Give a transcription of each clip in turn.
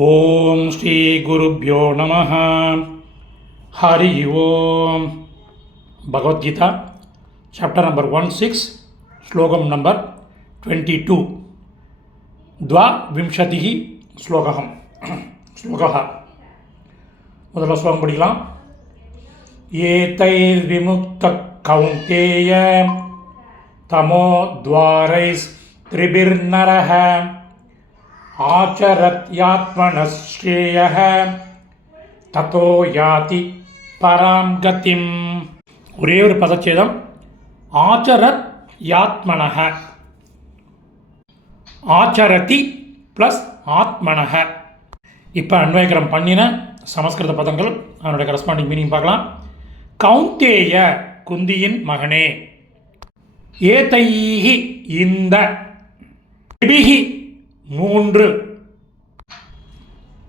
ஓம் ஸ்ரீ குருப்யோ நமः. ஹரி ஓம். Bhagavad Gita chapter number 16 ஸ்லோகம் number 22 द्वाविंशतिः श्लोकः. முதல்ல ஸ்லோகம் படிக்கலாம். ஏதைர்விமுக்தः கௌந்தேய தமோ துவாரைஸ் த்ரிபிர்நரஹ ஆச்சரத்யாத்மனः ஸ்ரேயः ததோ யாதி பராம் கதிம். ஒரே ஒரு பதச்சேதம். ஆச்சரத் யாத்மனः, ஆச்சரதி ப்ளஸ் ஆத்மனः. இப்போ அன்வயக்கரம் பண்ணின சமஸ்கிருத பதங்கள் அதனுடைய கரஸ்பாண்டிங் மீனிங் பார்க்கலாம். கௌந்தேய குந்தியின் மகனே, ஏதைஹி இந்த, திபிஹி மூன்று,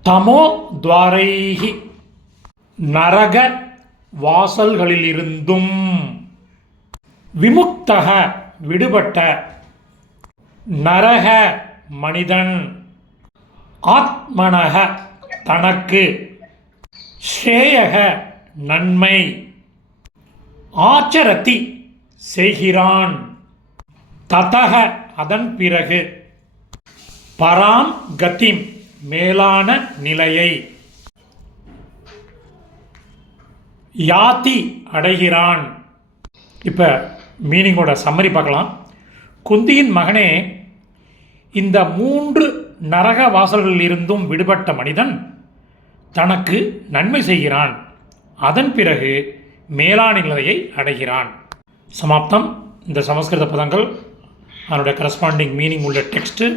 தமோ துவாரைஹி நரக வாசல்களிலிருந்தும், விமுக்தக விடுபட்ட, நரக மனிதன், ஆத்மனக தனக்கு, ஸ்ரேயக நன்மை, ஆச்சரதி செய்கிறான், ததக அதன் பிறகு, பராம் கதிம் மேலான நிலையை, யாதி அடைகிறான். இப்போ மீனிங்கோட சம்மரி பார்க்கலாம். குந்தியின் மகனே, இந்த மூன்று நரக வாசல்களில் இருந்தும் விடுபட்ட மனிதன் தனக்கு நன்மை செய்கிறான், அதன் பிறகு மேலான நிலையை அடைகிறான். சமாப்தம். இந்த சமஸ்கிருத பதங்கள் அதனுடைய கரஸ்பாண்டிங் மீனிங் உள்ள டெக்ஸ்ட்டு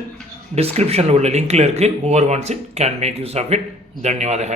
டிஸ்கிரிப்ஷனில் உள்ள லிங்கில் இருக்குது. Whoever wants it can make use of it. தன்யவாதக.